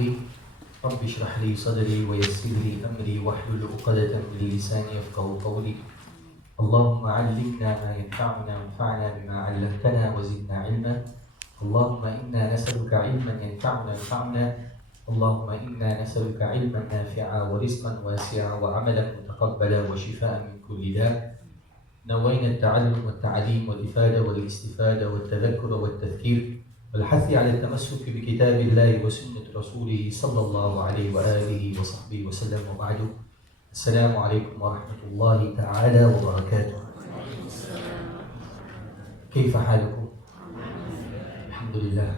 صدري رب اشرح لي صدري ويسر لي أمري واحلل عقدة من لساني يفقهوا قولي اللهم علمنا ما ينفعنا وانفعنا بما علمتنا وزدنا علما اللهم إنا نسألك علما ينفعنا اللهم إنا نسألك علما نافعا ورزقا واسعا وعملا متقبلا وشفاء من كل داء نوينا التعلم والتعليم والإفادة والاستفادة والتذكر والتذكير والحث على التمسك بكتاب الله وسنة رسوله صلى الله عليه وآله وصحبه وسلم وبعد السلام عليكم ورحمة الله تعالى وبركاته. كيف حالكم؟ الحمد لله.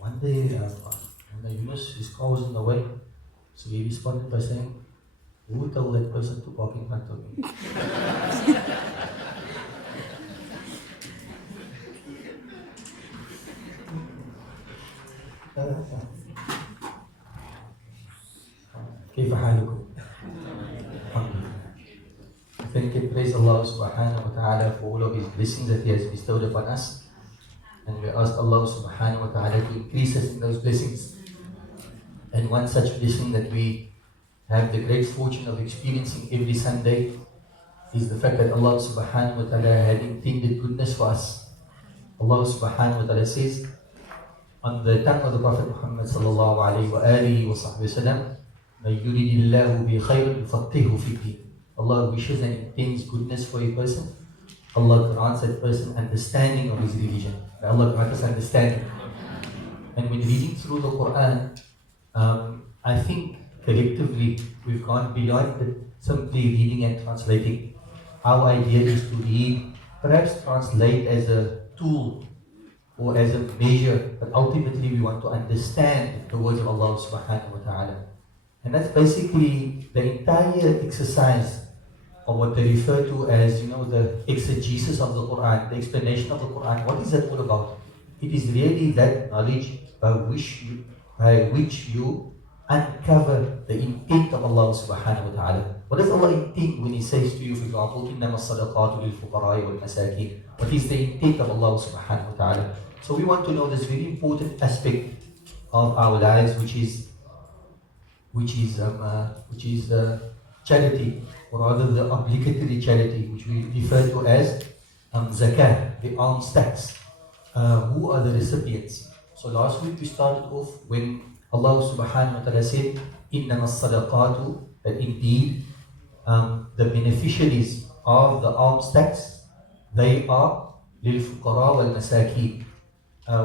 One day, Yunus, his car was in the way, so he responded by saying, "Who told that person to park in front of me?" كيف حالكم؟ Thank and praise Allah subhanahu wa ta'ala for all of His blessings that He has bestowed upon us. And we ask Allah subhanahu wa ta'ala to increase us in those blessings. And one such blessing that we have the great fortune of experiencing every Sunday is the fact that Allah subhanahu wa ta'ala had intended goodness for us. Allah subhanahu wa ta'ala says on the tongue of the Prophet Muhammad sallallahu alayhi wa alihi wa sahbihi wa sallam, مَنْ يُرِدِ اللَّهُ بِخَيْرٍ يُفَقِّهُ فِي الدِّينِ. Allah wishes and intends goodness for a person. Allah grants that person understanding of his religion. Allah grants us understanding. And when reading through the Quran, I think collectively we've gone beyond simply reading and translating. Our idea is to read, perhaps translate as a tool or as a measure, but ultimately we want to understand the words of Allah subhanahu wa ta'ala. And that's basically the entire exercise of what they refer to as, the exegesis of the Quran, the explanation of the Quran. What is that all about? It is really that knowledge by which you uncover the intent of Allah subhanahu wa ta'ala. What does Allah intend when He says to you, for example, إِنَّمَا الصَّدَقَاتُ لِلْفُقَرَاءِ وَالْمَسَاكِينِ? What is the intent of Allah subhanahu wa ta'ala? So we want to know this very important aspect of our lives, which is charity, or rather the obligatory charity, which we refer to as zakah, the alms tax. Who are the recipients? So last week we started off when Allah subhanahu wa ta'ala said, إِنَّمَا الصَّدَقَاتُ, that indeed the beneficiaries of the alms tax, they are لِلْفُقَرَاءِ وَالْمَسَاكِينِ.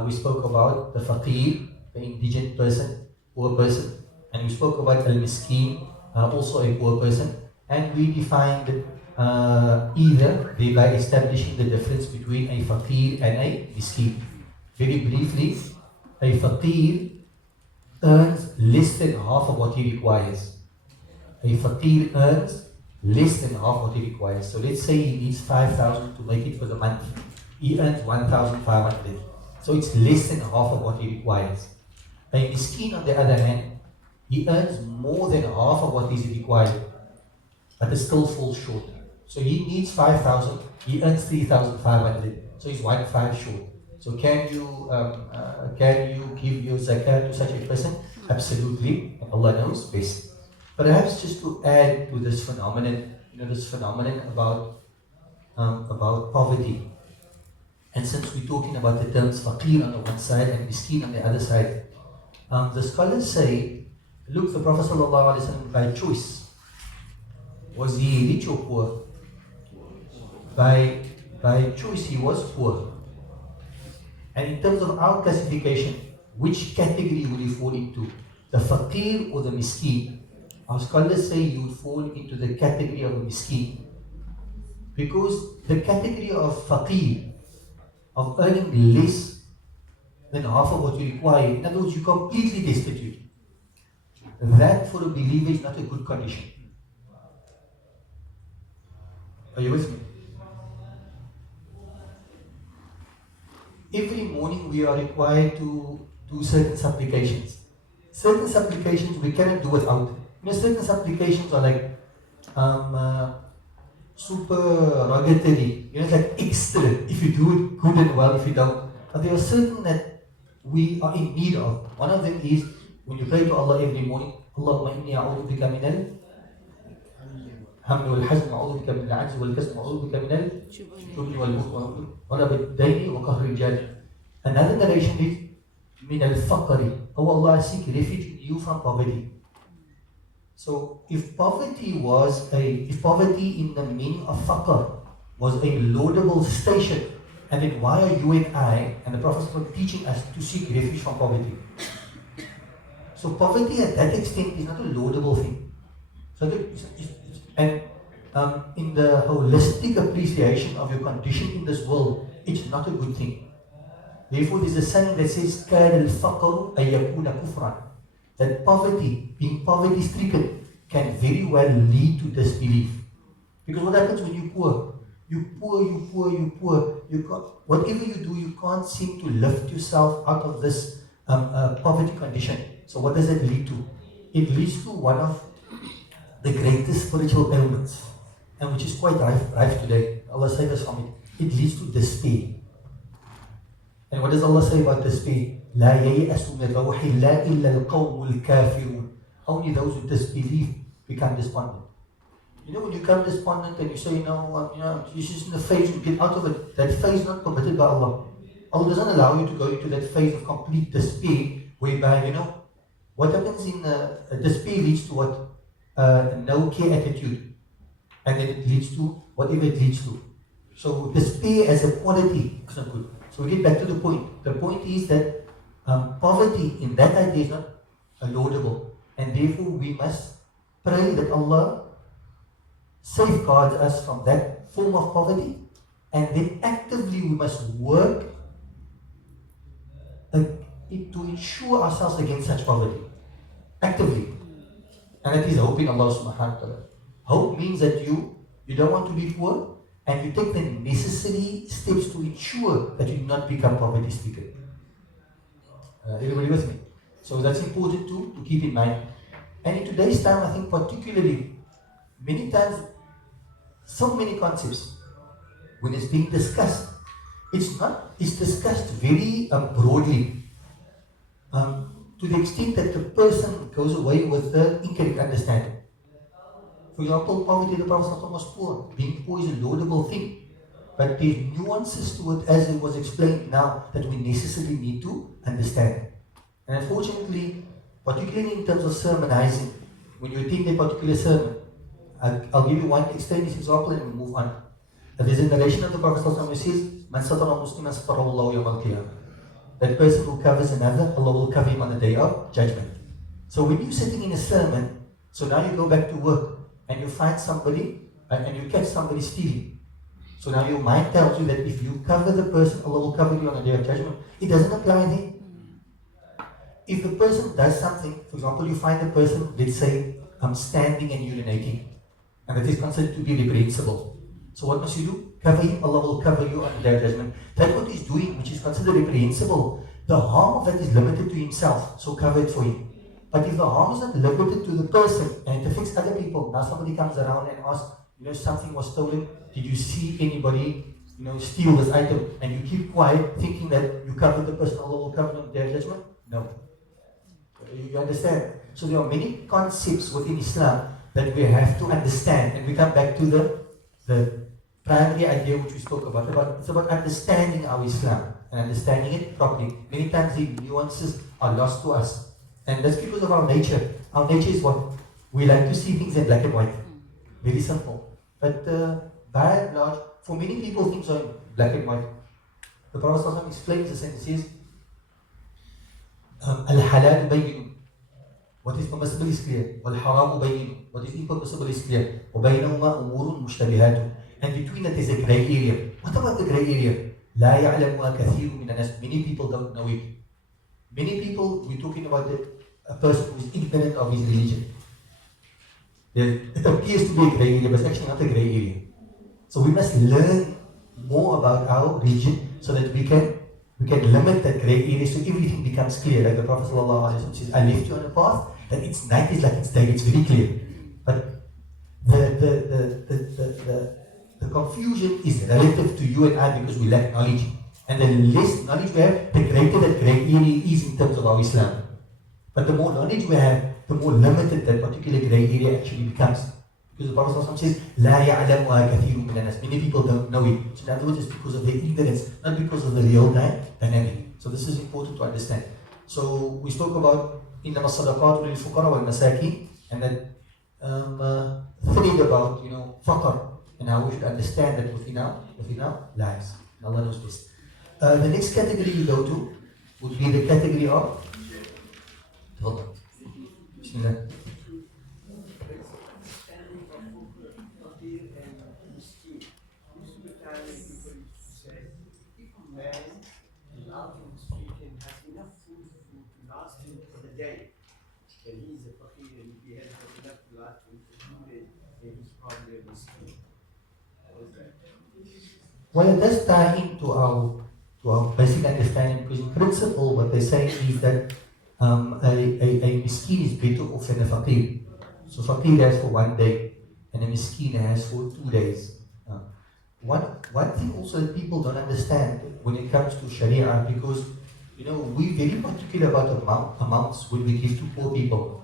We spoke about the faqir, the indigent person, poor person, and we spoke about al-miskin, also a poor person, and we defined either thereby establishing the difference between a faqir and a miskin. Very briefly, a faqir earns less than half of what he requires. A faqir earns less than half what he requires. So let's say he needs 5,000 to make it for the month. He earns 1,500. So it's less than half of what he requires. A miskin, on the other hand, he earns more than half of what is required, but it still falls short. So he needs 5,000, he earns 3,500, so he's 1,500 short. So can you give your zakat to such a person? Absolutely, and Allah knows best. Perhaps just to add to this phenomenon, about poverty. And since we're talking about the terms faqir on the one side and miskin on the other side, the scholars say, look, the Prophet ﷺ by choice, was he rich or poor? By choice he was poor. And in terms of our classification, which category would he fall into? The faqir or the miskin? Our scholars say you would fall into the category of a miskin. Because the category of faqir, of earning less than half of what you require, in other words, you're completely destitute. That for a believer is not a good condition. Are you with me? Every morning we are required to do certain supplications. Certain supplications we cannot do without. certain supplications are like supererogatory, it's like extra. If you do it good and well, if you don't. But there are certain that we are in need of. One of them is when you pray to Allah every morning, Allahumma inni a'udhu bika min al-hammi wal-hazn, a'udhu bika min al-'ajzi wal-kasl, a'udhu bika min al-jubni wal-bukhl wa ghalabat ad-dayn wa qahri al-rijal. Another narration is min al-faqri. Oh Allah, I seek refuge in you from poverty. So if poverty in the meaning of faqr was a laudable station, and then why are you and I and the Prophet teaching us to seek refuge from poverty? So poverty at that extent is not a laudable thing. So in the holistic appreciation of your condition in this world, it's not a good thing. Therefore, there's a saying that says, كَانَ الْفَقْرُ أَن يَكُونَ كُفْرًا, that poverty, being poverty-stricken, can very well lead to disbelief. Because what happens when you're poor? You poor. Whatever you do, you can't seem to lift yourself out of this poverty condition. So what does it lead to? It leads to one of the greatest spiritual ailments, and which is quite rife today. Allah save us from it. It leads to despair. And what does Allah say about despair? لا ييأس من روح الله إلا القوم الكافرون. Only those who disbelieve become despondent. When you come despondent and you say, you're just in the phase, you get out of it. That phase is not permitted by Allah. Allah doesn't allow you to go into that phase of complete despair, whereby, what happens in despair leads to what? No care attitude. And then it leads to whatever it leads to. So despair as a quality is not good. So we get back to the point. The point is that poverty in that idea is not laudable. And therefore we must pray that Allah safeguards us from that form of poverty, and then actively we must work to ensure ourselves against such poverty. Actively. And that is hope in Allah subhanahu wa ta'ala. Hope means that you don't want to be poor, and you take the necessary steps to ensure that you do not become poverty stricken. Everybody with me? So that's important to keep in mind. And in today's time, I think particularly, many times, so many concepts, when it's being discussed, it's discussed very broadly, to the extent that the person goes away with the incorrect understanding. For example, poverty, the Prophet was poor. Being poor is a laudable thing. But there's nuances to it, as it was explained now, that we necessarily need to understand. And unfortunately, particularly in terms of sermonizing, when you attend a particular sermon, I'll give you one extraneous example and we'll move on. There's a narration of the Prophet who says, "Man satara musliman satarahu Allahu yawm al-qiyamah." That person who covers another, Allah will cover him on the day of judgment. So when you're sitting in a sermon, so now you go back to work and you find somebody and you catch somebody stealing. So now your mind tells you that if you cover the person, Allah will cover you on the day of judgment. It doesn't apply there. If the person does something, for example, you find the person, let's say, standing and urinating, and that is considered to be reprehensible. So what must you do? Cover him, Allah will cover you on the day of judgment. That's what he's doing, which is considered reprehensible. The harm of that is limited to himself, so cover it for him. But if the harm is not limited to the person and it affects other people, now somebody comes around and asks, something was stolen, did you see anybody, steal this item? And you keep quiet, thinking that you covered the person, Allah will cover them on the day of judgment? No. You understand? So there are many concepts within Islam that we have to understand, and we come back to the primary idea which we spoke about. It's about understanding our Islam and understanding it properly. Many times the nuances are lost to us, and that's because of our nature. Our nature is what? We like to see things in black and white. Very simple. But by and large, for many people, things are in black and white. The Prophet explains this and he says, Al-halal bayyinun. What is permissible is clear. Wal-haramu bayyinun. What is impermissible is clear. وَبَيْنَهُمَا أُمُورٌ مُشْتَبِهَاتٌ. And between that is a grey area. What about the grey area? لَا يَعْلَمُهَا كَثِيرٌ مِنَ النَّاسِ. Many people don't know it. Many people, we're talking about a person who is ignorant of his religion. It appears to be a grey area, but it's actually not a grey area. So we must learn more about our religion so that we can limit that grey area so everything becomes clear. Like the Prophet ﷺ says, I left you on a path that it's night is like it's day, it's very clear. But the confusion is relative to you and I because we lack knowledge. And the less knowledge we have, the greater that grey area is in terms of our Islam. But the more knowledge we have, the more limited that particular grey area actually becomes. Because the Prophet says, لا يعلمها كثير من الناس. Many people don't know it. So in other words, it's because of their ignorance, not because of the real dynamic. So this is important to understand. So we spoke about إنما الصدقات للفقراء والمساكين, and that thread about faqr and how we should understand that within our lives. Allah knows best. The next category we go to would be the category of Bismillah. Day, and he's a faqir, and if he has enough to last him for 2 days, then he's probably a miskin. How is that? Well, it does tie into our basic understanding, because in principle, what they say is that a miskin is better off than a faqir. So faqir has for 1 day, and a miskin has for 2 days. One thing also that people don't understand when it comes to Sharia, because we're very particular about amounts when we give to poor people.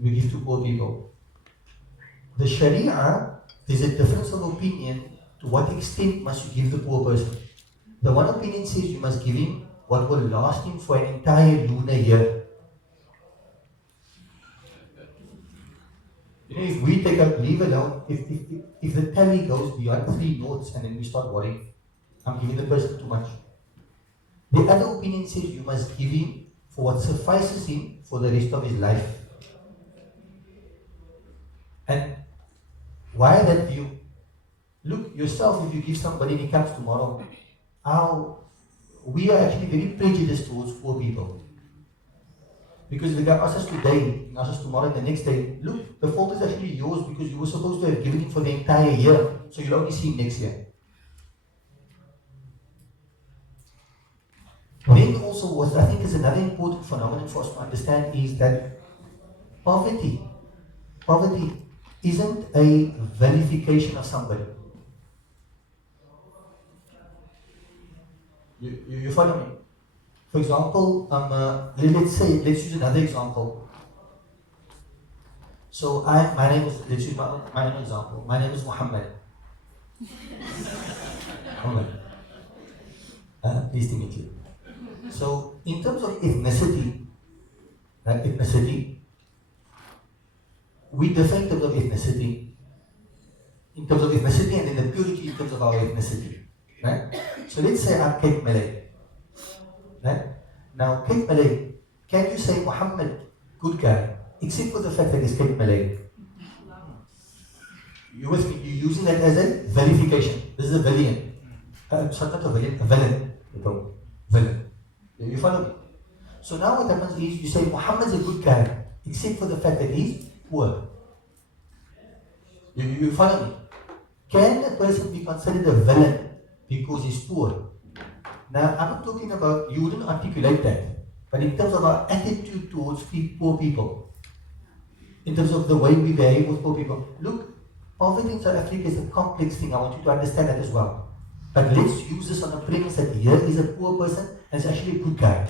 We give to poor people. The Sharia, there's a difference of opinion to what extent must you give the poor person. The one opinion says you must give him what will last him for an entire lunar year. If we take out, leave alone, if the tally goes beyond 3 notes and then we start worrying, I'm giving the person too much. The other opinion says you must give him for what suffices him for the rest of his life. And why that view? Look yourself, if you give somebody and he comes tomorrow, how we are actually very prejudiced towards poor people. Because the guy asks us today, he asks us tomorrow and the next day, look, the fault is actually yours because you were supposed to have given him for the entire year, so you'll only see him next year. Then also, what I think is another important phenomenon for us to understand is that poverty isn't a vilification of somebody. You follow me? For example, let's use another example. So let's use my own example. My name is Muhammad. Muhammad. Pleased to meet you. So, in terms of ethnicity, we differ in terms of ethnicity. In terms of ethnicity and in the purity in terms of our ethnicity. Right? So let's say I'm Cape Malay. Right? Now, Cape Malay, can you say Muhammad, good guy, except for the fact that he's Cape Malay? You're using that as a verification. This is a villain. Sorry, not a villain, a villain. Villain. You follow me? So now what happens is you say Muhammad's a good guy, except for the fact that he's poor. You follow me? Can a person be considered a villain because he's poor? Now I'm not talking about, you wouldn't articulate that, but in terms of our attitude towards poor people, in terms of the way we behave with poor people. Look, poverty in South Africa is a complex thing. I want you to understand that as well. But let's use this on a premise that here is a poor person and is actually a good guy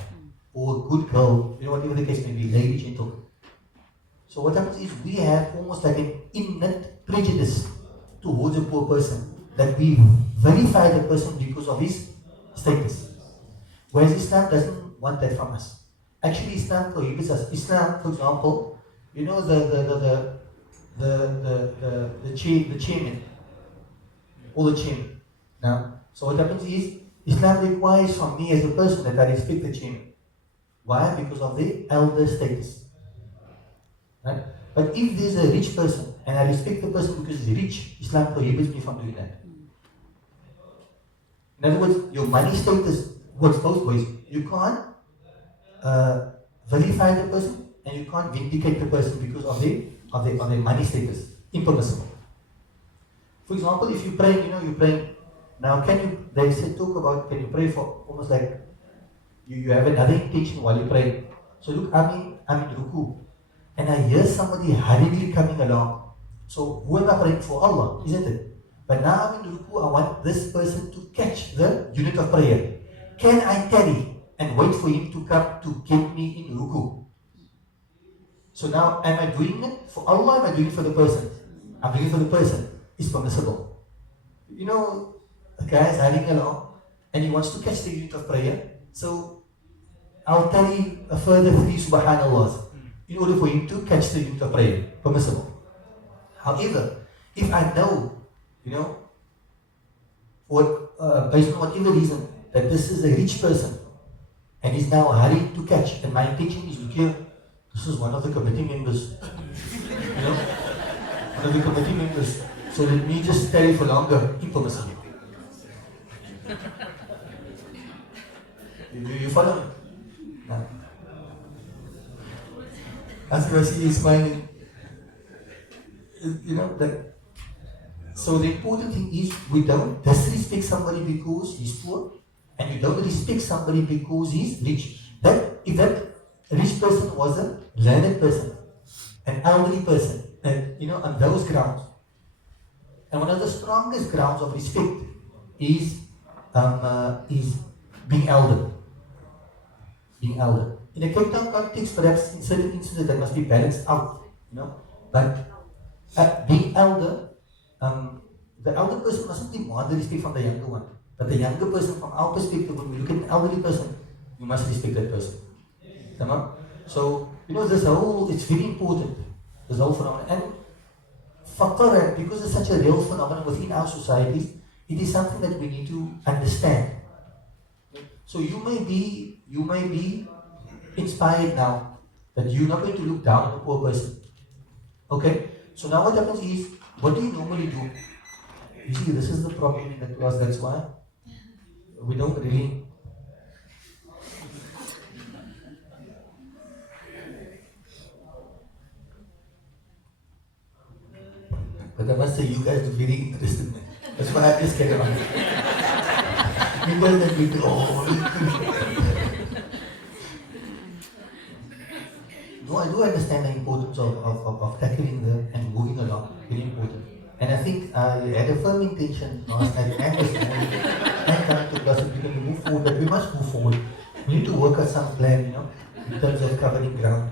or a good girl, whatever the case may be, lady, gentle. So what happens is we have almost like an innate prejudice towards a poor person, that we verify the person because of his status. Whereas Islam doesn't want that from us. Actually, Islam prohibits us. Islam, for example, the chairman, or the chairman. Now, so what happens is, Islam requires from me as a person that I respect the chairman. Why? Because of the elder status. Right? But if there's a rich person, and I respect the person because he's rich, Islam prohibits me from doing that. In other words, your money status works both ways. You can't vilify the person, and you can't vindicate the person because of their money status. Impermissible. For example, if you pray, you're praying. Now, they say talk about, can you pray for almost like you have another intention while you pray. So look, I'm in ruku, and I hear somebody hurriedly coming along. So who am I praying for? Allah, isn't it? But now I'm in ruku, I want this person to catch the unit of prayer. Can I tarry and wait for him to come to get me in ruku? So now, am I doing it for Allah or am I doing it for the person? I'm doing it for the person. It's permissible. You know, a guy is hurrying along and he wants to catch the unit of prayer. So I'll tell him a further 3 subhanallahs in order for him to catch the unit of prayer. Permissible. However, if I know, based on whatever reason, that this is a rich person and he's now hurrying to catch, and my intention is, look here, this is one of the committee members. One of the committee members. So let me just tarry for longer. Impermissible. You follow me? No. As you see, he's smiling. So the important thing is, we don't disrespect somebody because he's poor, and you don't respect somebody because he's rich. If that rich person was a learned person, an elderly person, on those grounds. And one of the strongest grounds of respect is being elder. Being elder. In a Cape Town context, perhaps in certain instances that must be balanced out, But being elder, the elder person mustn't demand the respect from the younger one. But the younger person, from our perspective, when we look at an elderly person, you must respect that person. So, this whole, it's very important, this whole phenomenon. And faqr, because it's such a real phenomenon within our societies, it is something that we need to understand. So you may be inspired now that you're not going to look down on a poor person. Okay? So now what happens is, what do you normally do? You see, this is the problem in the class, that's why we don't really. But I must say, you guys are very interested in me. That's why I just carry on. You guys that we do, No, I do understand the importance of tackling and moving along. Very important. And I think I had a firm intention last night and this morning and coming to class that we can move forward, but we must move forward. We need to work out some plan, in terms of covering ground.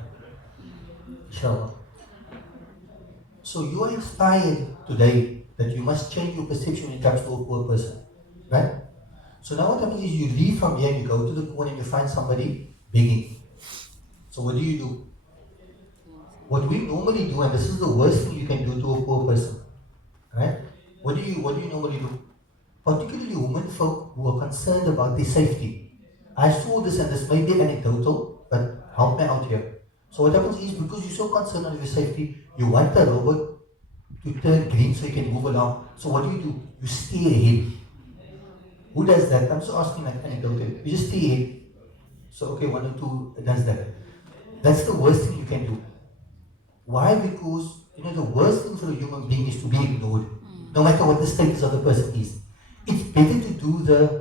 Inshallah. So you are inspired today that you must change your perception when it comes to a poor person. Right? So now what happens is you leave from here and you go to the corner and you find somebody begging. So what do? What we normally do, and this is the worst thing you can do to a poor person. Right? What do you normally do? Particularly women folk who are concerned about their safety. I saw this, and this may be anecdotal, but help me out here. So what happens is, because you're so concerned about your safety, you want the robot to turn green so you can move along. So what do? You stay ahead. Who does that? I'm just asking like anecdotally. You just stay ahead. So okay, 1 or 2 does that. That's the worst thing you can do. Why? Because the worst thing for a human being is to be ignored, no matter what the status of the person is. It's better to do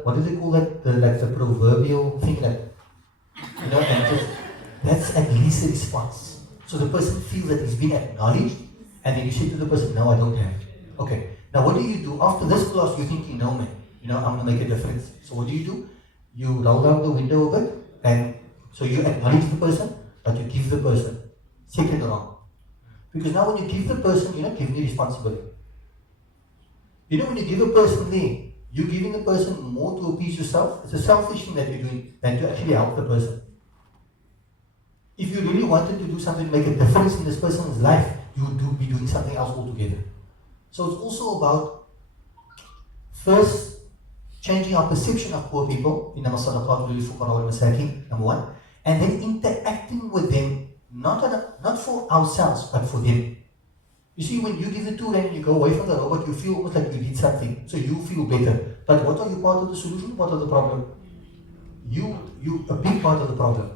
what do they call that? The proverbial thing and that's at least a response. So the person feels that he's been acknowledged, and then you say to the person, no, I don't have. Okay. Now what do you do? After this class, you're thinking, no man, I'm going to make a difference. So what do? You roll down the window a bit, and so you acknowledge the person, but you give the person. Second wrong. Because now when you give the person, you're not giving the responsibility. When you give a person there, you're giving the person more to appease yourself. It's a selfish thing that you're doing than to actually help the person. If you really wanted to do something to make a difference in this person's life, you would be doing something else altogether. So it's also about first changing our perception of poor people, number one, and then interacting with them, not for ourselves, but for them. You see, when you give the 2 rand and you go away from the robot, you feel almost like you did something, so you feel better. But what are you, part of the solution, part of the problem? You a big part of the problem.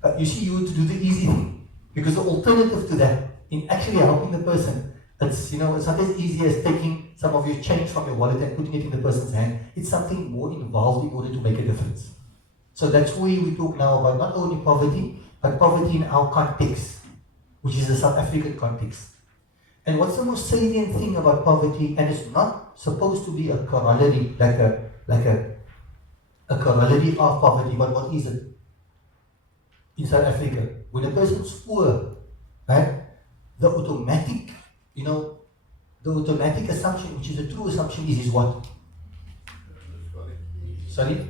But you see, you have to do the easy thing, because the alternative to that, in actually helping the person, it's not as easy as taking some of your change from your wallet and putting it in the person's hand. It's something more involved in order to make a difference. So that's where we talk now about not only poverty, but poverty in our context, which is a South African context. And what's the most salient thing about poverty? And it's not supposed to be a corollary, a corollary of poverty, but what is it? In South Africa, when a person's poor, right, the automatic, the automatic assumption, which is a true assumption, is what? Sorry?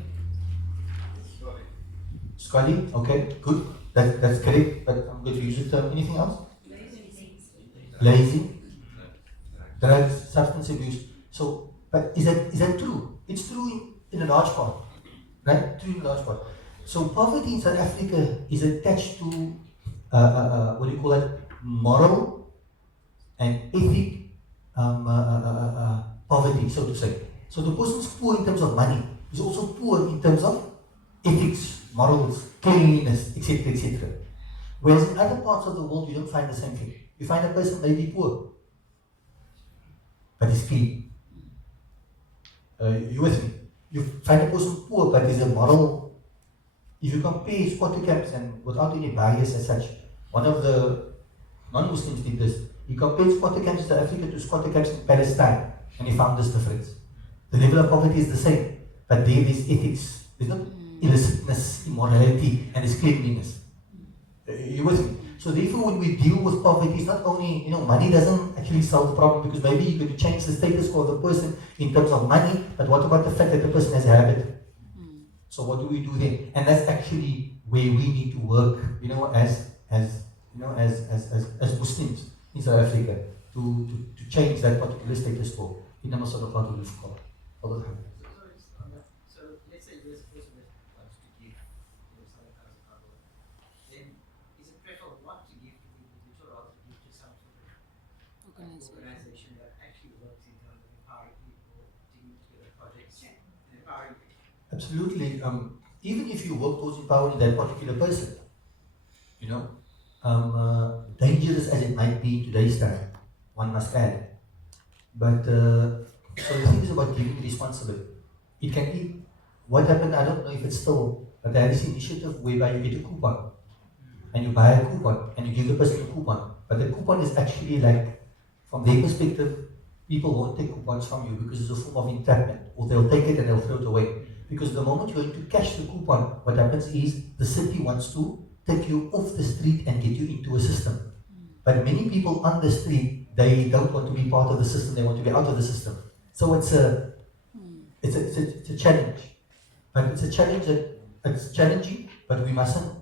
Scully? Okay, good. That's correct, but I'm going to use the term. Anything else? Lazy. Drugs, substance abuse. So, but is that true? It's true in a large part, right? True in a large part. So poverty in South Africa is attached to what do you call it? Moral and ethic poverty, so to say. So the person's poor in terms of money is also poor in terms of ethics, morals, cleanliness, etc., etc. Whereas in other parts of the world, you don't find the same thing. You find a person may be poor, but he's clean. You with me? You find a person poor, but he's a moral. If you compare squatter camps, and without any bias as such, one of the non-Muslims did this. He compared squatter camps in South Africa to squatter camps in Palestine, and he found this difference. The level of poverty is the same, but there is ethics. There's not illicitness, immorality, and there's cleanliness. You with me? So therefore, when we deal with poverty, it's not only, money doesn't actually solve the problem, because maybe you could change the status quo of the person in terms of money, but what about the fact that the person has a habit? So what do we do then? And that's actually where we need to work, as Muslims in South Africa, to change that particular status quo. In the Masjid of Allah. So let's say this person wants to give $7,000, then is it preferable not to give to individual, rather to give to some sort of organization that actually works in terms of empowering people, putting together projects, and empowering people? Absolutely. Even if you work towards empowering that particular person, dangerous as it might be in today's time, one must add. But so the thing is about giving responsibly. It can be what happened. I don't know if it's still, but there is this initiative whereby you get a coupon, and you buy a coupon, and you give the person a coupon. But the coupon is actually like, from their perspective, people won't take coupons from you because it's a form of entrapment, or they'll take it and they'll throw it away. Because the moment you're going to cash the coupon, what happens is the city wants to take you off the street and get you into a system. But many people on the street, they don't want to be part of the system, they want to be out of the system. So it's a challenge. But it's a challenge that it's challenging, but we mustn't.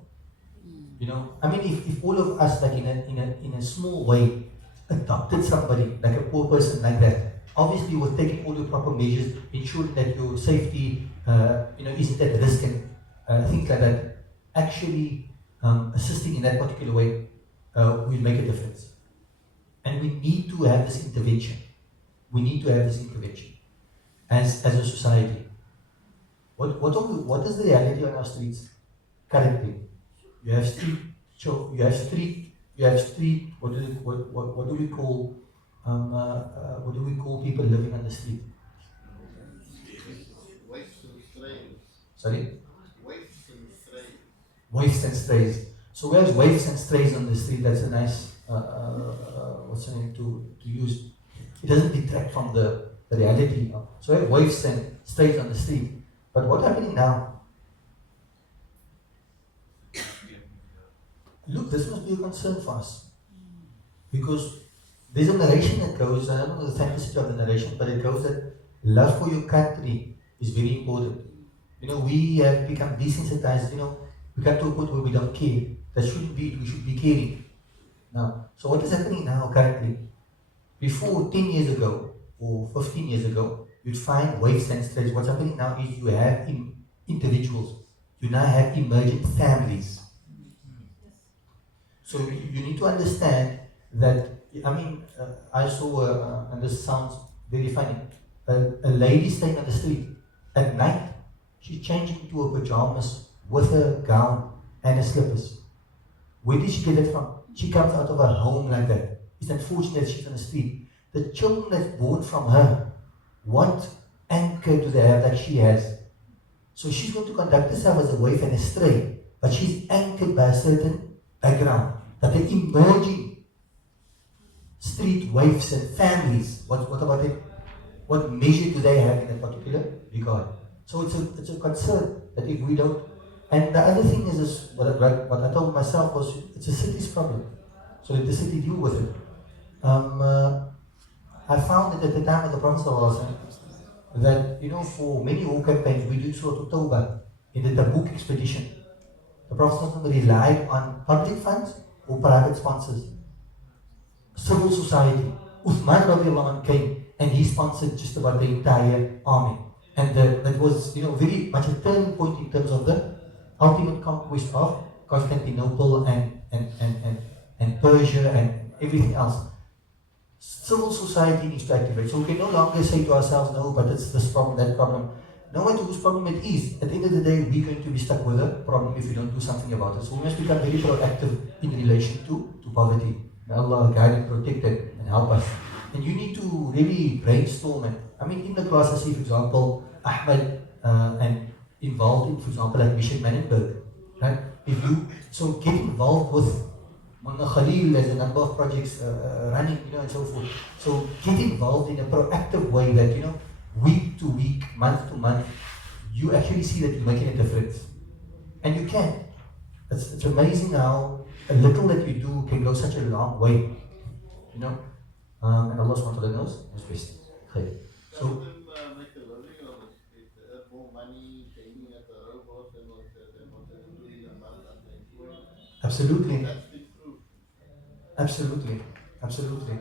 If all of us, like in a small way, adopted somebody, like a poor person like that, obviously we're taking all the proper measures, ensuring that your safety isn't at risk and things like that. Actually assisting in that particular way will make a difference. And we need to have this intervention. We need to have this intervention as a society. What is the reality on our streets currently? You have street. What do we call people living on the street? Sorry? Waifs and strays. So we have waifs and strays on the street. That's a nice what's the name to use. It doesn't detract from the reality. So we have waifs and strays on the street. But what's happening now? Look, this must be a concern for us. Because there's a narration that goes, I don't know the authenticity of the narration, but it goes that love for your country is very important. We have become desensitized, we come to a point where we don't care. That shouldn't be, we should be caring. Now, so what is happening now currently? Before 10 years ago, or 15 years ago, you'd find waifs and strays. What's happening now is you have individuals. You now have emergent families. So you need to understand that, I saw, and this sounds very funny, a lady staying on the street at night. She's changing into her pajamas with her gown and her slippers. Where did she get it from? She comes out of her home like that. It's unfortunate she's on the street. The children that's born from her, what anchor do they have that she has? So she's going to conduct herself as a waif and a stray. but she's anchored by a certain background. But the emerging street waifs and families, what about it? What measure do they have in that particular regard? So it's a concern that if we don't. And the other thing is this, what I told myself was, it's a city's problem. So let the city deal with it. I found that at the time of the Prophet ﷺ, that, for many war campaigns, we did Surah Tawbah in the Tabuk expedition. The Prophet ﷺ relied on public funds or private sponsors. Civil society. Uthman radiallahu anh came and he sponsored just about the entire army. And that was, very much a turning point in terms of the ultimate conquest of Constantinople and Persia and everything else. Civil society needs to activate. So we can no longer say to ourselves, no, but it's this problem, that problem. No matter whose problem it is, at the end of the day, we're going to be stuck with a problem if we don't do something about it. So we must become very proactive in relation to poverty. May Allah guide and protect it and help us. And you need to really brainstorm it. I mean, in the class I see, for example, Ahmed and involved in, for example, like Mission Manenberg. Right? So get involved with Mona Khalil, there's a number of projects running, and so forth. So get involved in a proactive way that, week to week, month to month, you actually see that you're making a difference. And you can. It's amazing how a little that you do can go such a long way. And Allah subhanahu wa ta'ala knows what's best. Okay. So, make a living of it. They earn more money training at the robots than what they do in a month as an employee. Absolutely. That's the proof. Absolutely.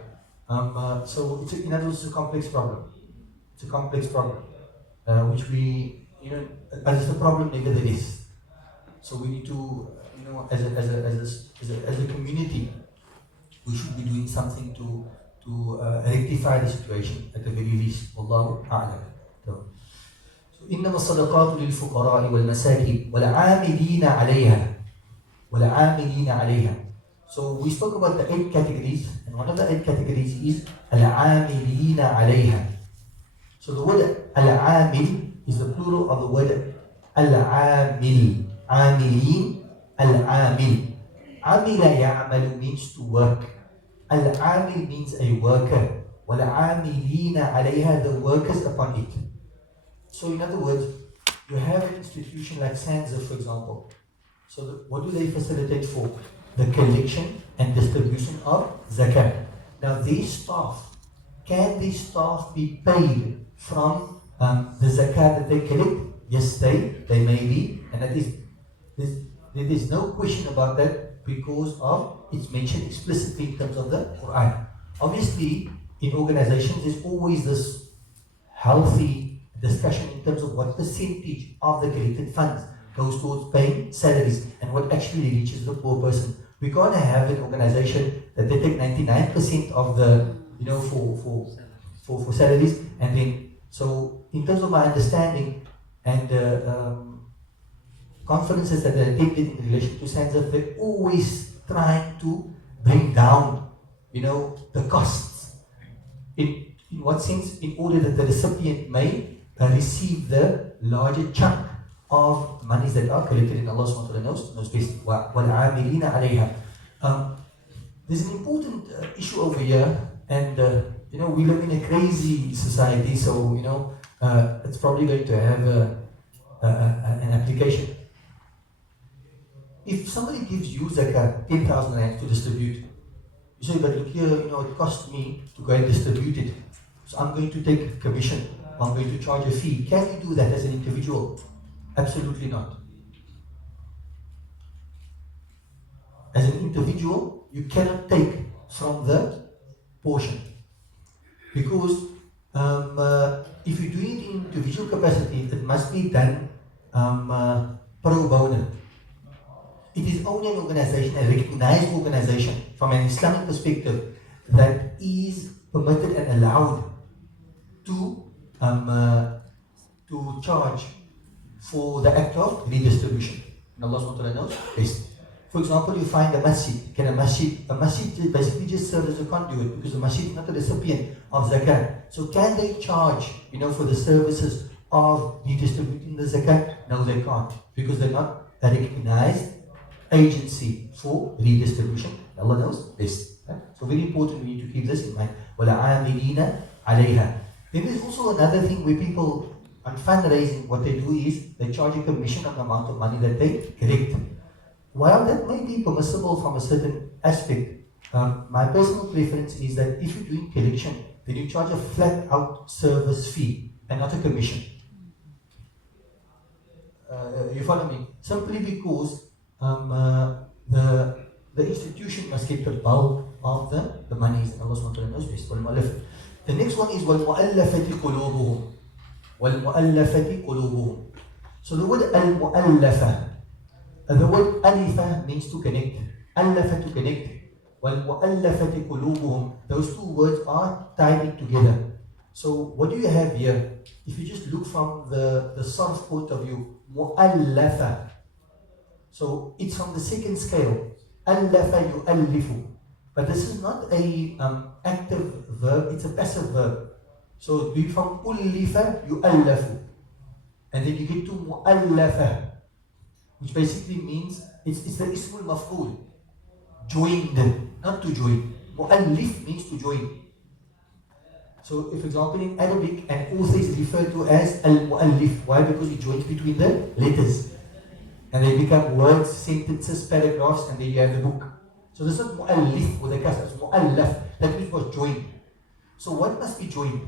So it's it's a complex problem. It's a complex problem, which we, as a problem nevertheless. So we need to, as a community, we should be doing something to rectify the situation at the very least. Wallahu a'lam. So إنما الصدقات للفقراء والمساكين والعاملين عليها. So we spoke about the 8 categories, and one of the 8 categories is العاملين عليها. So the word al-amil is the plural of the word al-amil. Amilin, al-amil. Amila ya'malu means to work. Al-amil means a worker. Wal-amilina alayha, the workers upon it. So in other words, you have an institution like Sansa, for example. So what do they facilitate for? The collection and distribution of zakat. Now these staff, can these staff be paid from the zakat that they collect? Yes, they may be, and there is no question about that because of it's mentioned explicitly in terms of the Quran. Obviously, in organizations, there's always this healthy discussion in terms of what percentage of the collected funds goes towards paying salaries and what actually reaches the poor person. We're going to have an organization that they take 99% of the, for salaries, and then, so in terms of my understanding and conferences that are attended in relation to Sansa, they're always trying to bring down, the costs. In what sense? In order that the recipient may receive the larger chunk of monies that are collected in Allah subhanahu wa ta'ala knows best. وَالْعَامِلِينَ عَلَيْهَا. There's an important issue over here, and we live in a crazy society, so it's probably going to have an application. If somebody gives you zakat, 10,000 rand to distribute, you say, but look here, it cost me to go and distribute it, so I'm going to take a commission, I'm going to charge a fee. Can you do that as an individual? Absolutely not. As an individual, you cannot take from the portion, because if you're doing it in individual capacity, it must be done pro bono. It is only an organization, a recognized organization from an Islamic perspective, that is permitted and allowed to charge for the act of redistribution. And Allah subhanahu wa ta'ala knows best. For example, you find a masjid. A masjid basically just serves as a conduit, because the masjid is not a recipient of zakat. So can they charge, for the services of redistributing the zakat? No, they can't, because they're not recognized agency for redistribution. Allah knows best. So very important, we need to keep this in mind. وَلَعَامِلِينَ عَلَيْهَا. Then there's also another thing where people, on fundraising, what they do is they charge a commission on the amount of money that they collect. While that may be permissible from a certain aspect, my personal preference is that if you're doing collection, then you charge a flat out service fee and not a commission. You follow me? Simply because the institution must get the bulk of the monies, and Allah SWT knows best. The next one is وَالْمُؤَلَّفَةِ قُلُوبُهُمْ. وَالْمُؤَلَّفَةِ قُلُوبُهُم. So the word al-mu'allafa, the word alifa means to connect, allafa to connect. وَالْمُؤَلَّفَةِ قُلُوبُهُم. Those two words are tied in together. So what do you have here? If you just look from the sarf point of view, mu'allafa. So it's from the second scale. Allafa yu'allifu. But this is not a active verb, it's a passive verb. So we from ullifa yu'allafu. And then you get to mu'allafa, which basically means it's the ismul maf'ul. Joined, not to join. Mu'allif means to join. So, if for example in Arabic, an author is referred to as al-mu'allif. Why? Because he joins between the letters. And they become words, sentences, paragraphs, and then you have the book. So this is not mu'allif with a kasra, it's mu'allaf. That means was joined. So what must be joined?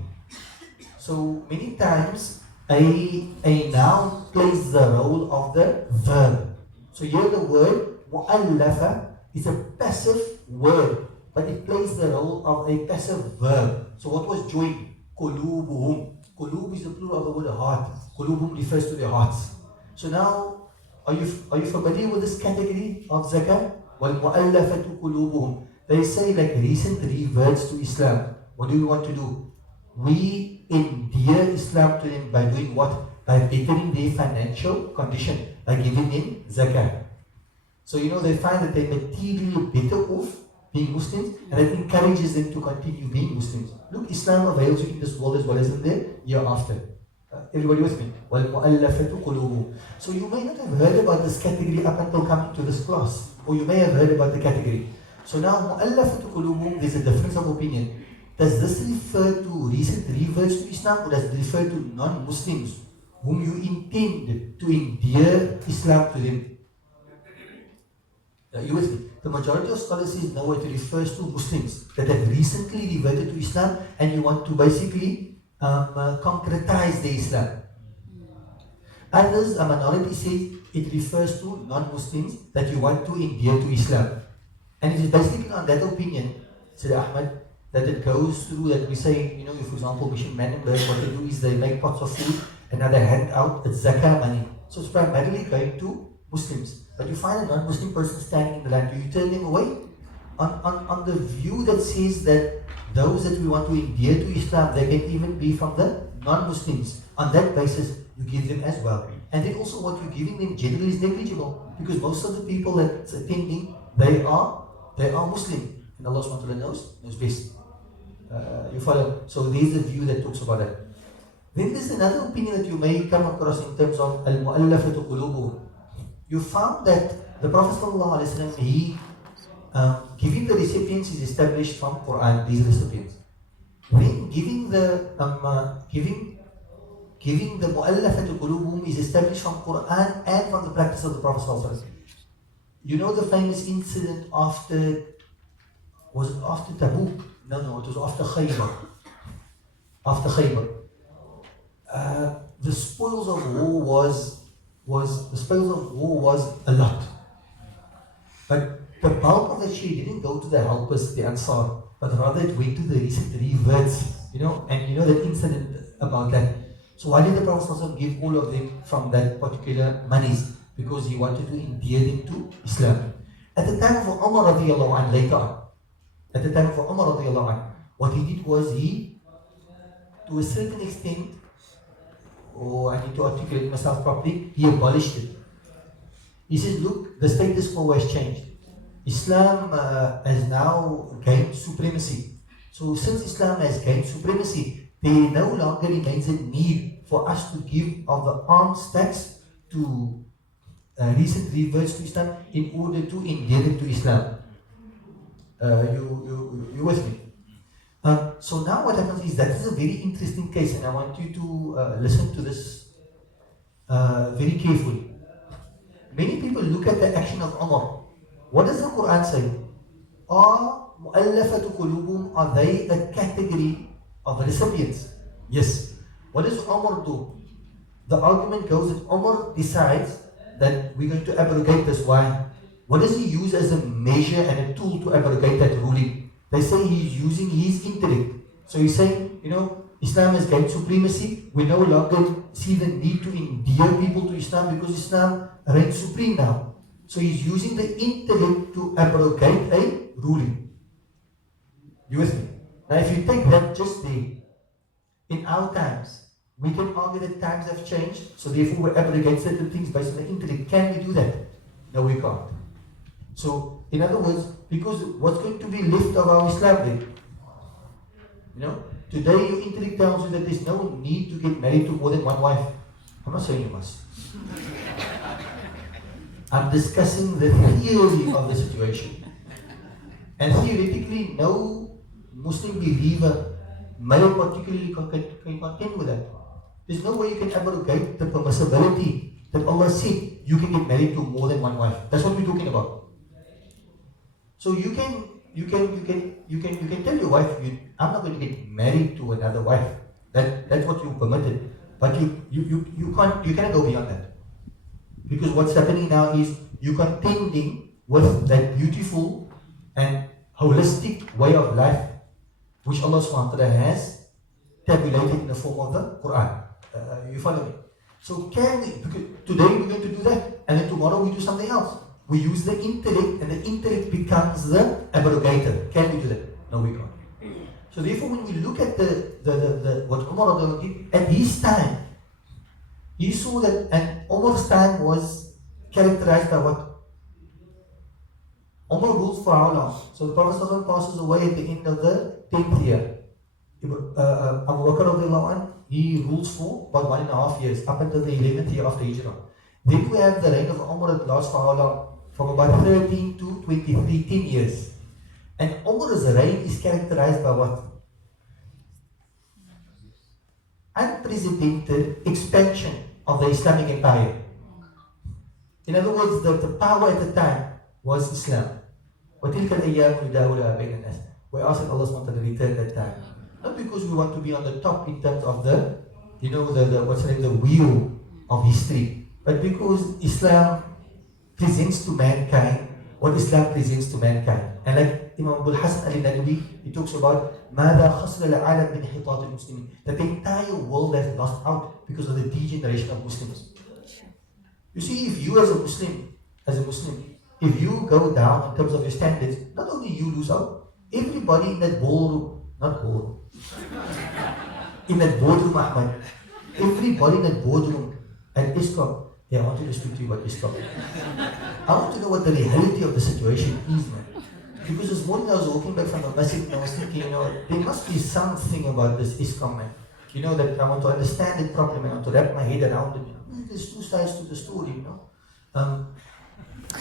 So many times a noun plays the role of the verb. So here the word mu'allafa is a passive word, but it plays the role of a passive verb. So what was joined? Qulubuhum. Qulub is the plural of the word heart. Qulubuhum refers to their hearts. So now, are you familiar with this category of zakah? وَالْمُؤَلَّفَةُ قُلُوبُهُم. They say like recent reverts to Islam. What do we want to do? We endear Islam to them by doing what? By bettering their financial condition, by giving them zakah. So they find that they're materially better off being Muslims, and it encourages them to continue being Muslims. Look, Islam avails you in this world as well as in the year after. Everybody with me? وَالْمُؤَلَّفَةُ قُلُوبُهُم. So you may not have heard about this category up until coming to this class, or you may have heard about the category. So now, مُؤَلَّفَةُ قُلُوبُهُم, there's a difference of opinion. Does this refer to recent reverts to Islam, or does it refer to non-Muslims whom you intend to endear Islam to them? You with me? The majority of scholars says no, it refers to Muslims that have recently reverted to Islam and you want to basically concretize the Islam. Others, a minority says it refers to non-Muslims that you want to endear to Islam. And it is basically on that opinion, said Ahmad, that it goes through that we say, if for example mission members, what they do is they make pots of food and now they hand out zakah money. So it's primarily going to Muslims. But you find a non-Muslim person standing in the land, do you turn them away? On the view that says that those that we want to endear to Islam, they can even be from the non-Muslims. On that basis, you give them as well. And then also what you're giving them generally is negligible, because most of the people that's attending, they are Muslim. And Allah SWT knows best. You follow? So there's a view that talks about that. Then there's another opinion that you may come across in terms of al-mu'allafatu qulubuhum. You found that the Prophet ﷺ, he giving the recipients is established from Quran, these recipients. Then giving the mu'allafatu qulubuhum is established from Quran and from the practice of the Prophet ﷺ. You know the famous incident was it after Tabuk? No, it was after Khaybar. After Khaybar. The spoils of war was a lot. But the bulk of the share didn't go to the helpers, the Ansar, but rather it went to the recent reverts, and you know that incident about that. So why did the Prophet ﷺ give all of them from that particular monies? Because he wanted to endear them to Islam. At the time of Umar radiallahu anh, later on, what he did was he, to a certain extent, I need to articulate myself properly, he abolished it. He says, look, the status quo has changed. Islam has now gained supremacy. So since Islam has gained supremacy, there no longer remains a need for us to give of the arms tax to recent reverts to Islam in order to endear them to Islam. You with me? So now what happens is that is a very interesting case, and I want you to listen to this very carefully. Many people look at the action of Umar. What does the Quran say? Are mu'allafatu qulubum, are they a category of recipients? Yes. What does Umar do? The argument goes that Umar decides that we're going to abrogate this. Why? What does he use as a measure and a tool to abrogate that ruling? They say he's using his intellect. So he's saying, Islam has gained supremacy. We no longer see the need to endear people to Islam because Islam reigns supreme now. So he's using the intellect to abrogate a ruling. You with me? Now if you take that just there, in our times, we can argue that times have changed, so therefore we abrogate certain things based on the intellect. Can we do that? No, we can't. So, in other words, because what's going to be left of our Islam then? Today your intellect tells you that there's no need to get married to more than one wife. I'm not saying you must. I'm discussing the theory of the situation. And theoretically, no Muslim believer, male particularly, can contend with that. There's no way you can abrogate the permissibility that Allah said you can get married to more than one wife. That's what we're talking about. So you can tell your wife, I'm not going to get married to another wife. That's what you permitted. But you cannot go beyond that. Because what's happening now is you're contending with that beautiful and holistic way of life which Allah SWT has tabulated in the form of the Quran. You follow me? So can we, because today we're going to do that, and then tomorrow we do something else. We use the intellect, and the intellect becomes the abrogator. Can we do that? No, we can't. So therefore, when we look at the what Umar did at his time, he saw that, and Umar's time was characterized by what? Umar rules for how long? So the Prophet passes away at the end of the 10th year. Abu Bakr, he rules for about 1.5 years, up until the 11th year after Hijrah. Then we have the reign of Umar that lasts for how long? From about 13 to 23, 10 years. And Umar's reign is characterized by what? Unprecedented expansion of the Islamic empire. In other words, the power at the time was Islam. وَتِلْكَ الْأَيَّامُ يُدَاوِلُهَا بَيْنَ النَّاسِ. We ask that Allah SWT to return that time. Not because we want to be on the top in terms of the wheel of history, but because Islam presents to mankind what Islam presents to mankind. And like Imam Abul Hasan al-Nadwi, he talks about مَاذَا خَسْرَ الْعَالَمْ مِنْ حِطَاطِ الْمُسْلِمِينَ, that the entire world has lost out because of the degeneration of Muslims. You see, if you as a Muslim, if you go down in terms of your standards, not only you lose out, everybody in that in that boardroom, Ahmad, everybody in that boardroom at ISKCON, I want you to speak to you about ISKCON. I want to know what the reality of the situation is, man. Because this morning I was walking back from a masjid and I was thinking, there must be something about this ISKCON, man. That I want to understand it properly, man. I want to wrap my head around it. There's two sides to the story,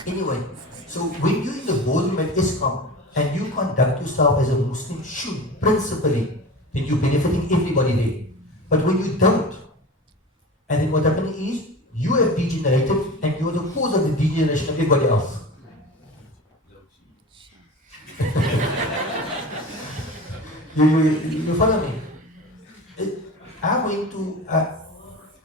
Anyway, so when you're in the boardroom at ISKCON and you conduct yourself as a Muslim should, principally, then you're benefiting everybody there. But when you don't, and then what happens is, you have degenerated and you're the cause of the degeneration of everybody else. you follow me? I went to,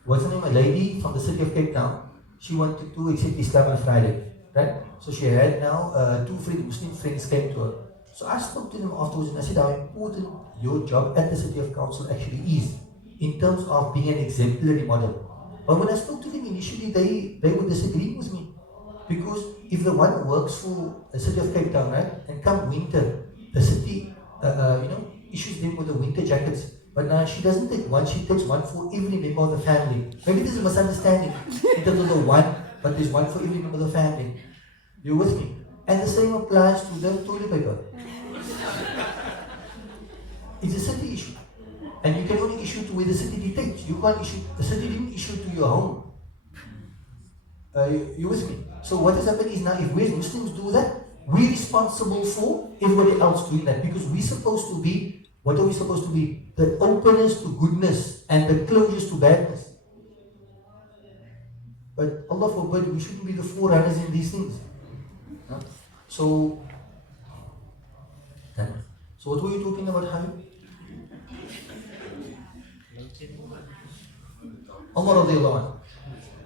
what's her name, a lady from the city of Cape Town. She wanted to accept Islam on Friday, right? So she had now 2 Muslim friends came to her. So I spoke to them afterwards and I said how important your job at the City of Council actually is in terms of being an exemplary model. But when I spoke to them initially, they were disagreeing with me. Because if the one works for the City of Cape Town, right, and come winter, the city, issues them with the winter jackets. But now she doesn't take one, she takes one for every member of the family. Maybe there's a misunderstanding in terms of the one, but there's one for every member of the family. You with me? And the same applies to the toilet paper. It's a city issue. And you can only issue to where the city dictates. You can't issue, the city didn't issue to your home. You with me? So what has happened is now, if we as Muslims do that, we're responsible for everybody else doing that, because we're supposed to be, what are we supposed to be? The openness to goodness and the closures to badness. But Allah forbid, we shouldn't be the forerunners in these things. Huh? So what were you talking about, Hamid? Umar radiallahu anhu.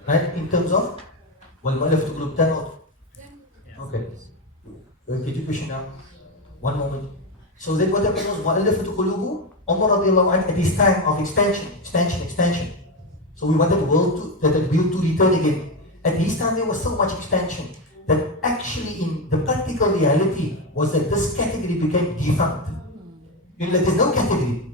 Right? In terms of وَالْمُؤَلَّفَةُ قُلُوبُهُمْ 10 or? Okay. Get your question now. One moment. So then what happened was وَأَلَّفَةُ قُلُوبُهُمْ Umar radiallahu anhu at this time of expansion. So we wanted the wheel to return again. At this time there was so much expansion that actually in the practical reality was that this category became defunct. You know, like there's no category.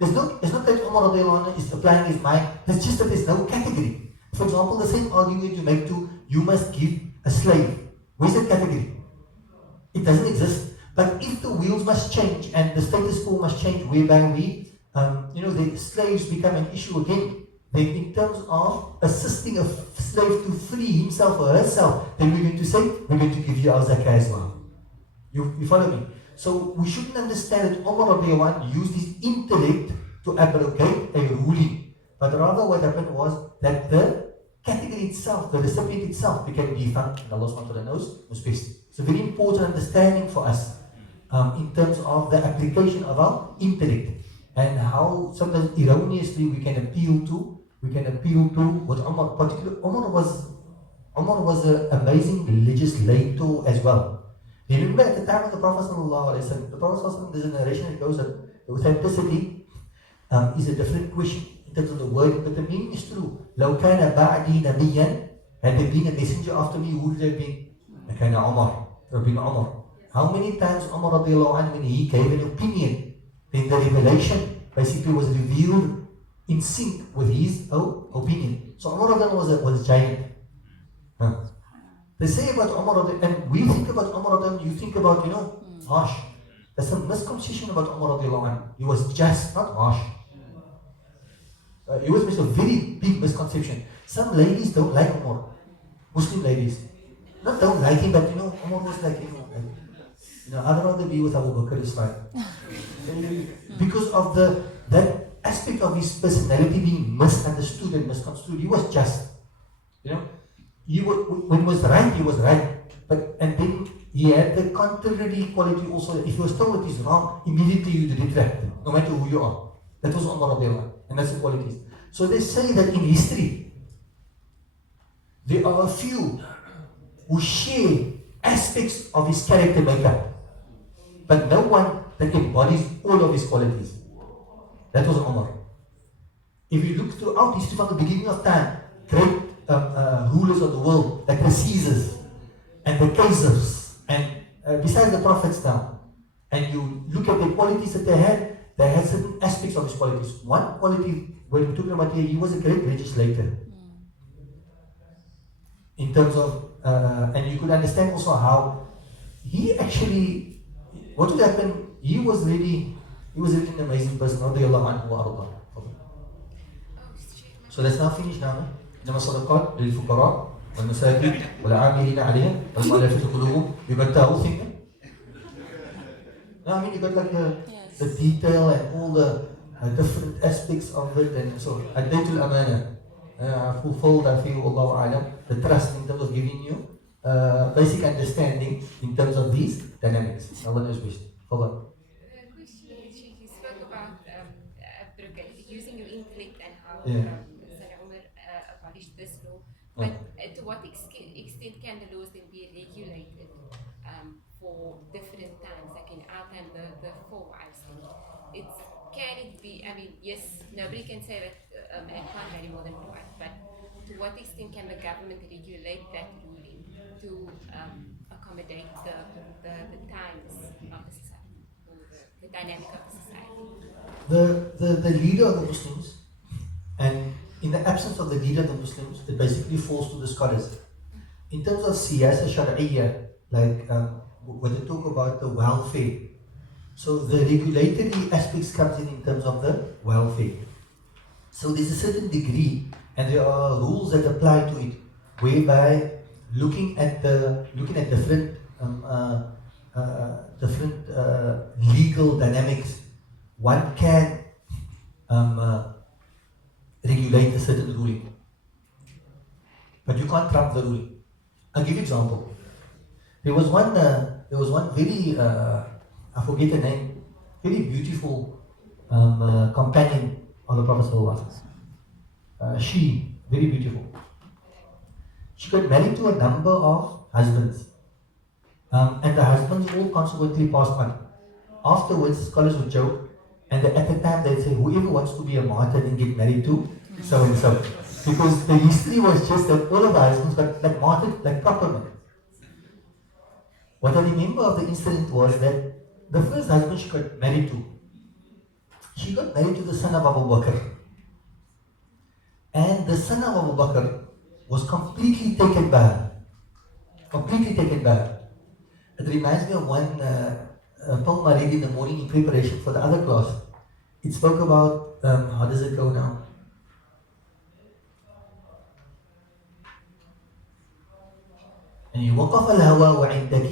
It's not that Umar radiallahu anhu is applying his mind, it's just that there's no category. For example, the same argument you make to you must give a slave. Where's that category? It doesn't exist. But if the wheels must change and the status quo must change, whereby the slaves become an issue again, then in terms of assisting a slave to free himself or herself, then we're going to say, we're going to give you our zakah as well. You follow me? So we shouldn't understand that Umar radiallahu anhu used his intellect to abrogate a ruling. But rather what happened was that the category itself, the recipient itself became defunct, and Allah SWT knows most best. It's a very important understanding for us in terms of the application of our intellect and how sometimes erroneously we can appeal to what Umar was an amazing legislator as well. Remember at the time of the Prophet ﷺ, the Prophet ﷺ, there's a narration that goes that the authenticity is a different question in terms of the word, but the meaning is true. لو كان بعدي نبيا, had there been a messenger after me, who would it have been? كان عمر. It would have been Umar. How many times Umar radiallahu anhu, when he gave an opinion, then the revelation basically was revealed in sync with his opinion. So Umar radiallahu anhu was a giant. Huh. They say about Umar, and we think about Umar, you think about, harsh. There's a misconception about Umar radiallahu anhu. He was just, not harsh. It was a very big misconception. Some ladies don't like Umar. Muslim ladies. Not don't like him, but Umar was like, I'd rather be with Abu Bakr, it's fine. Because of that aspect of his personality being misunderstood and misconstrued. He was just. When he was right. And then he had the contrary quality also. If he was told it is wrong, immediately you retract, no matter who you are. That was Umar radiallahu anhu. And that's the qualities. So they say that in history, there are a few who share aspects of his character makeup, but no one that embodies all of his qualities. That was Umar. If you look throughout history from the beginning of time, great rulers of the world, like the Caesars and the Kaisers, and besides the prophets now, and you look at the qualities that they had certain aspects of his qualities. One quality, when we're talking about here, he was a great legislator. In terms of, and you could understand also how he actually, what would happen, he was really an amazing person. So let's now finish now. إنما الصدقات للفقراء والمساكين والعاملين عليها والمؤلفة قلوبهم. You got the whole thing? No, I mean you got like the detail and all the different aspects of it, and so Adaytul Amana, fulfilled, I feel, Allahu A'lam, the trust in terms of giving you basic understanding in terms of these dynamics. Allah knows best. Hold on. The question is, you spoke about using your intellect and how Sayyidina Umar abolished this law, but to what extent can the laws then be regulated for different times? Like in our time, the 4 wives thing. Can it be, I mean, yes, nobody can say that a man can't marry more than 1 wife, but to what extent can the government regulate that ruling to accommodate the times of the society, or the dynamic of the society? The leader of the Muslims, and in the absence of the leader of the Muslims, it basically falls to the scholars. In terms of siyasa shar'iyya, like when they talk about the welfare, so the regulatory aspects comes in terms of the welfare. So there's a certain degree, and there are rules that apply to it. whereby looking at different legal dynamics, one can regulate a certain ruling, but you can't trump the ruling. I'll give you an example. There was one very I forget the name, very beautiful companion of the Prophet ﷺ. She very beautiful. She got married to a number of husbands, and the husbands all consequently passed on. Afterwards, scholars would joke, and at the time they'd say, whoever wants to be a martyr then get married to so and so, because the history was just that all of the husbands got like martyred like proper men. What I remember of the incident was that the first husband she got married to the son of Abu Bakr. And the son of Abu Bakr was completely taken by her. Completely taken by her. It reminds me of one poem I read in the morning in preparation for the other class. It spoke about, how does it go now? يعني وقف الهوى وعندك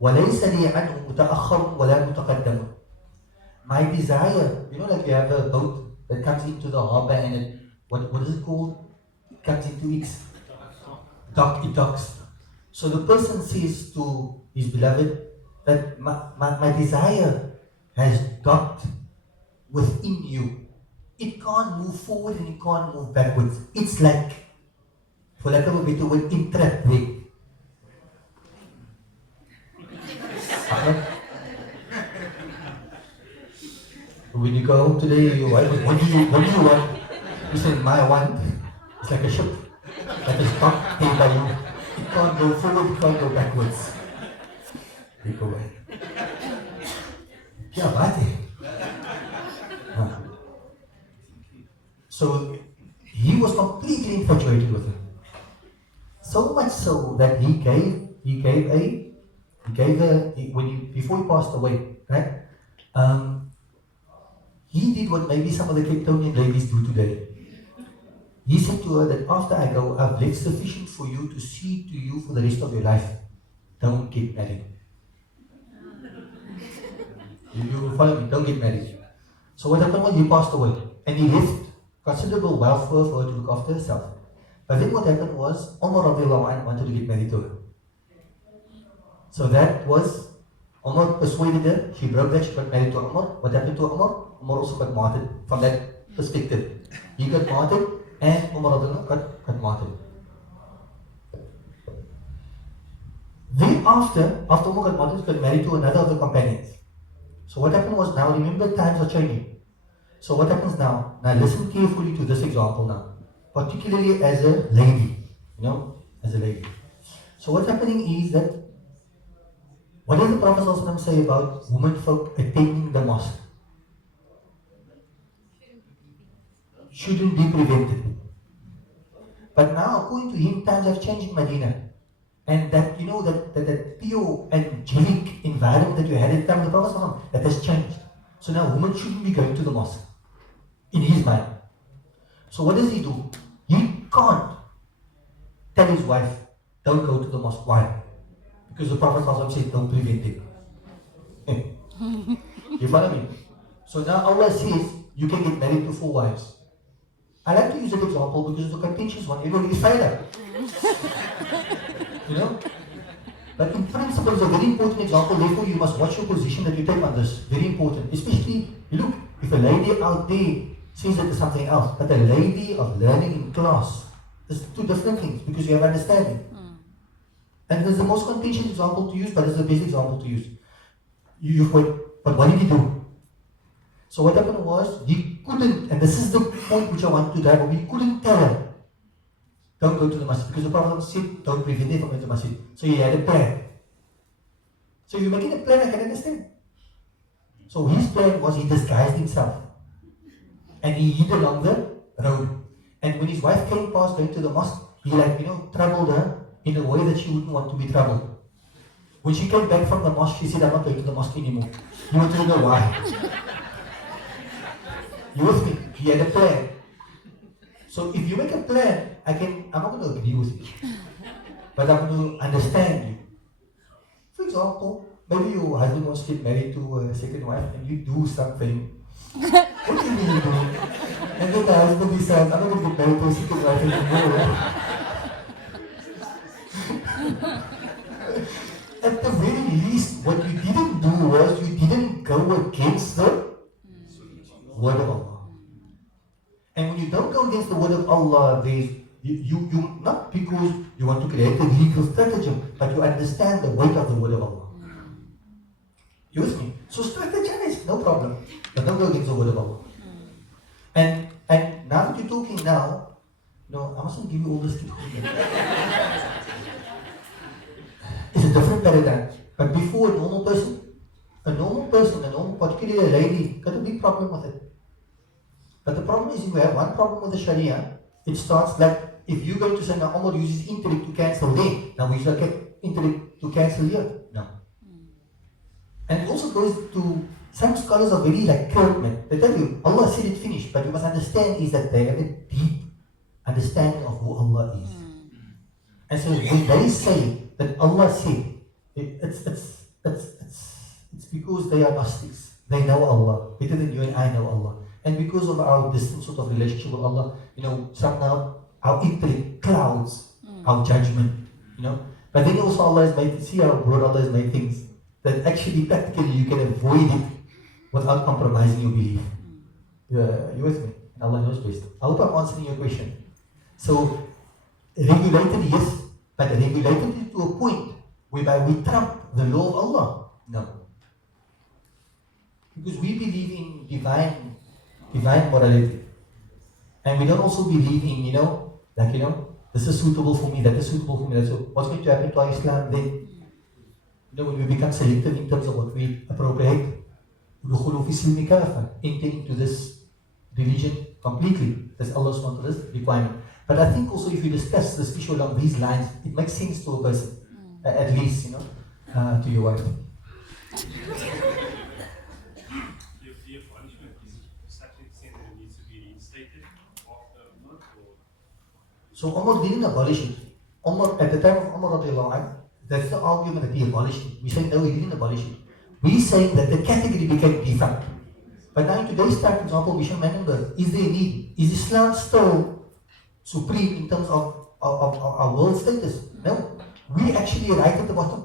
وليس لي عنه متأخر ولا متقدم. My desire, you know, like you have a boat that comes into the harbor and what is it called? It comes into its dock, it docks. So the person says to his beloved that my desire has docked within you. It can't move forward and it can't move backwards. It's like, for lack of a better word, entrapped there. When you go home today, your wife, what do you want? You say, my want. It's like a ship that is docked there by you. It can't go forward, it can't go backwards. Take away. Yeah, bate. So he was completely infatuated with her. So much so that before he passed away, right? He did what maybe some of the Capetonian ladies do today. He said to her that after I go, I've left sufficient for you to see to you for the rest of your life. Don't get married. You follow me, don't get married. So what happened was he passed away and he left considerable wealth for her to look after herself. But then what happened was Umar radiallahu anhu wanted to get married to her. So that was, Umar persuaded her, she broke that, she got married to Umar. What happened to Umar? Umar also got martyred from that perspective. He got martyred and Umar got martyred. Then after Umar got martyred, he got married to another of the companions. So what happened was, now remember, times are changing. So what happens now? Now listen carefully to this example now. Particularly as a lady, as a lady. So what's happening is that, what does the Prophet ﷺ say about women folk attending the mosque? Shouldn't be prevented. But now, according to him, times have changed in Medina. And that, that pure angelic environment that you had at the time of the Prophet ﷺ, that has changed. So now women shouldn't be going to the mosque, in his mind. So what does he do? He can't tell his wife, don't go to the mosque. Why? Because the Prophet ﷺ said, don't prevent it. You follow me? So now Allah says, you can get married to 4 wives. I like to use that example because it's a contentious one. Everybody is fired up. But in principle, it's a very important example. Therefore, you must watch your position that you take on this. Very important. Especially, look, if a lady out there says that there's something else, but a lady of learning in class, there's 2 different things because you have understanding. And it's the most contentious example to use, but it's the best example to use. But what did he do? So what happened was, he couldn't, and this is the point which I want to drive home, he couldn't tell her, don't go to the masjid, because the Prophet said, don't prevent her from going to the masjid. So he had a plan. So if you're making a plan, I can understand. So his plan was, he disguised himself. And he hid along the road. And when his wife came past going to the mosque, he troubled her in a way that she wouldn't want to be troubled. When she came back from the mosque, she said, I'm not going to the mosque anymore. You want to know why? You with me? He had a plan. So if you make a plan, I'm not going to agree with you, but I'm going to understand you. For example, maybe your husband wants to get married to a second wife and you do something. What do you mean you do? And then the husband decides, I'm not going to get married to a second wife anymore. At the very least, what you didn't do was you didn't go against the word of Allah. And when you don't go against the word of Allah, you not because you want to create a legal stratagem, but you understand the weight of the word of Allah. You with me? So strategize, no problem. But don't go against the word of Allah. And now that you're talking now, I mustn't give you all this. It's a different paradigm. But before a normal person, particularly a lady, got a big problem with it. But the problem is, if you have one problem with the Sharia, it starts like, if you're going to say, now Umar uses intellect to cancel there, now we should get intellect to cancel here. No. And it also goes to, some scholars are very like curt, man. They tell you, Allah said it finished, but you must understand is that they have a deep understanding of who Allah is. And so when they say that Allah said, it's because they are Gnostics. They know Allah better than you and I know Allah. And because of our distant sort of relationship with Allah, somehow our intellect clouds our judgment, But then also Allah has made, see how broad Allah has made things, that actually practically you can avoid it without compromising your belief. You with me? And Allah knows best. I hope I'm answering your question. So, regulated, yes, but regulated to a point whereby we trump the law of Allah. No. Because we believe in divine morality. And we don't also believe in, this is suitable for me, that is suitable for me. So what's going to happen to our Islam then? When we become selective in terms of what we appropriate, enter into this religion completely. That's Allah's requirement. But I think also if you discuss this issue along these lines, it makes sense to a person, at least, to your wife. Your punishment is to such an extent that it needs to be reinstated after a month, or? So Umar didn't abolish it. Umar, at the time of Umar radiallahu anhu, that's the argument that he abolished it. We say no, he didn't abolish it. We say that the category became defunct. But now in today's time, for example, we should remember, is there a need? Is Islam still supreme in terms of our world status? No. We actually are right at the bottom.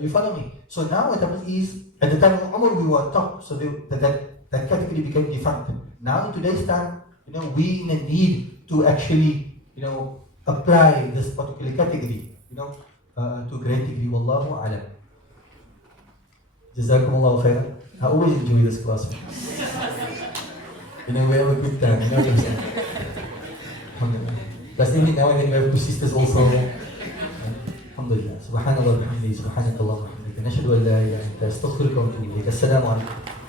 You follow me? So now what happens is, at the time of Umar we were on top, so that category became defunct. Now in today's time, we in a need to actually, apply this particular category, to a great degree. Wallahu alam. Jazakumullahu khairan. I always enjoy this class. We have a good time. Alhamdulillah. Plus every now and then we have two sisters also. Alhamdulillah. Subhanallah wa bihamdihi. Subhanallah wa bihamdihi. Nashhadu an la ilaha illa anta astaghfiruka wa atubu ilayk. Assalamu alaikum.